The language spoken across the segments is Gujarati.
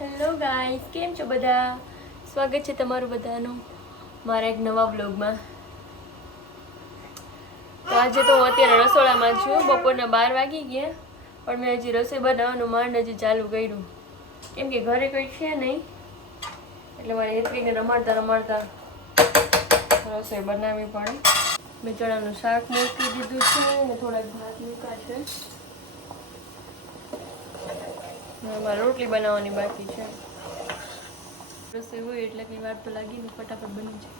હેલો ગાઈસ, કેમ છો બધા? સ્વાગત છે તમારું બધાનું મારા એક નવા વ્લોગમાં. તો આજે તો હું અત્યારે રસોડામાં છું. બપોરના 12 વાગી ગયા, પણ મેં હજી રસોઈ બનાવવાનું માંડ હજી ચાલુ કર્યું, કેમ કે ઘરે કોઈ છે નહીં, એટલે મારે હેતવીને રમાડતા રસોઈ બનાવવી પડે. મેં ચણાનું શાક મૂકી દીધું છે અને થોડાક ભાત મૂક્યા છે. મારે રોટલી બનાવવાની બાકી છે. રસોઈ હોય એટલે કઈ વાર તો લાગી ને ફટાફટ બની જાય.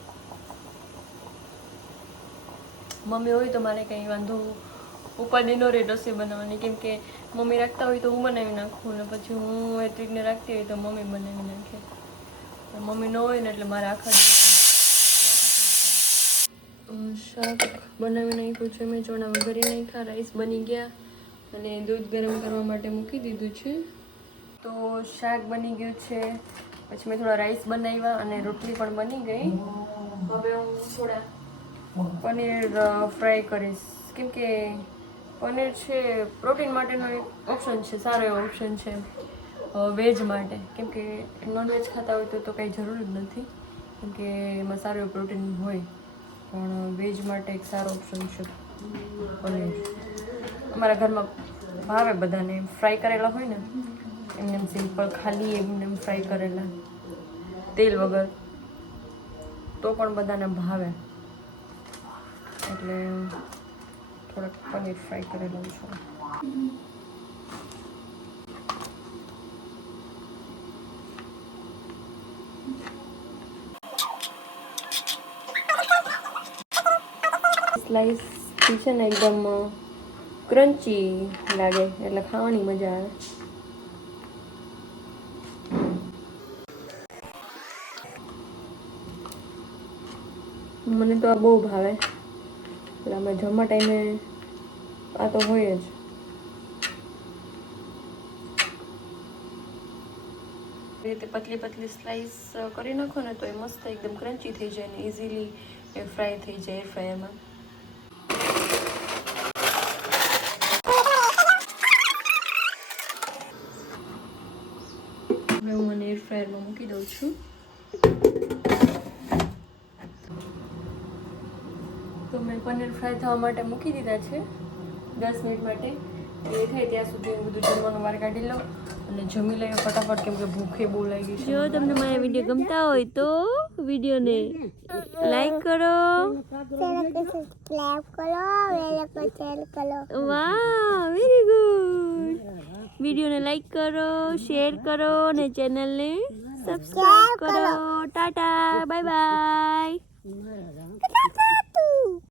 મમ્મી હોય તો મારે કંઈ વાંધો ઉપાધિ ન રહે રસોઈ બનાવવાની, કેમ કે મમ્મી રાખતા હોય તો હું બનાવી નાખું, ને પછી હું હેતવીકને રાખતી હોય તો મમ્મી બનાવી નાખે. મમ્મી ન હોય ને એટલે મારે આખા દિવસ શાક બનાવી નાખ્યું છે. મેં ચણા વઘારી નાખ્યા, રાઈસ બની ગયા અને દૂધ ગરમ કરવા માટે મૂકી દીધું છે. તો શાક બની ગયું છે, પછી મેં થોડા રાઈસ બનાવ્યા અને રોટલી પણ બની ગઈ. હવે હું થોડા પનીર ફ્રાય કરીશ, કેમ કે પનીર છે પ્રોટીન માટેનો એક ઓપ્શન છે, સારો એવો ઓપ્શન છે વેજ માટે. કેમ કે નોનવેજ ખાતા હોય તો કંઈ જરૂર જ નથી, કેમ કે એમાં સારું એવું પ્રોટીન હોય, પણ વેજ માટે એક સારો ઓપ્શન છે પનીર. અમારા ઘરમાં ભાવે બધાને, ફ્રાય કરેલા હોય ને એમને સિમ્પલ ખાલી એમને ફ્રાય કરેલા તેલ વગર તો પણ બધાને ભાવે, એટલે થોડાક પનીર ફ્રાય કરેલું છે. સ્લાઈસ છે ને એકદમ ક્રન્ચી લાગે એટલે ખાવાની મજા આવે. મને તો આ બહુ ભાવે, એટલે અમે જમવા ટાઈમે આ તો હોય જ. રીતે પતલી પતલી સ્લાઈસ કરી નાખો ને તો એ મસ્ત એકદમ ક્રન્ચી થઈ જાય ને ઇઝીલી એ ફ્રાય થઈ જાય એર ફ્રાયરમાં. હવે હું મને એર ફ્રાયરમાં મૂકી દઉં છું. તો મેં પનીર ફ્રાય થવા માટે મૂકી દીધા છે 10 મિનિટ માટે. એ થાય ત્યાં સુધી હું બધું જમવાનું વાર કાઢી લઉં અને જમી લઈએ ફટાફટ, કેમ કે ભૂખે બહુ લાગી છે. જો તમને મારા વિડીયો ગમતા હોય તો વિડીયોને લાઈક કરો, સબસ્ક્રાઇબ કરો, શેર કરો. વાહ, વેરી ગુડ. વિડીયોને લાઈક કરો, શેર કરો અને ચેનલને સબસ્ક્રાઇબ કરો. Tata, bye bye.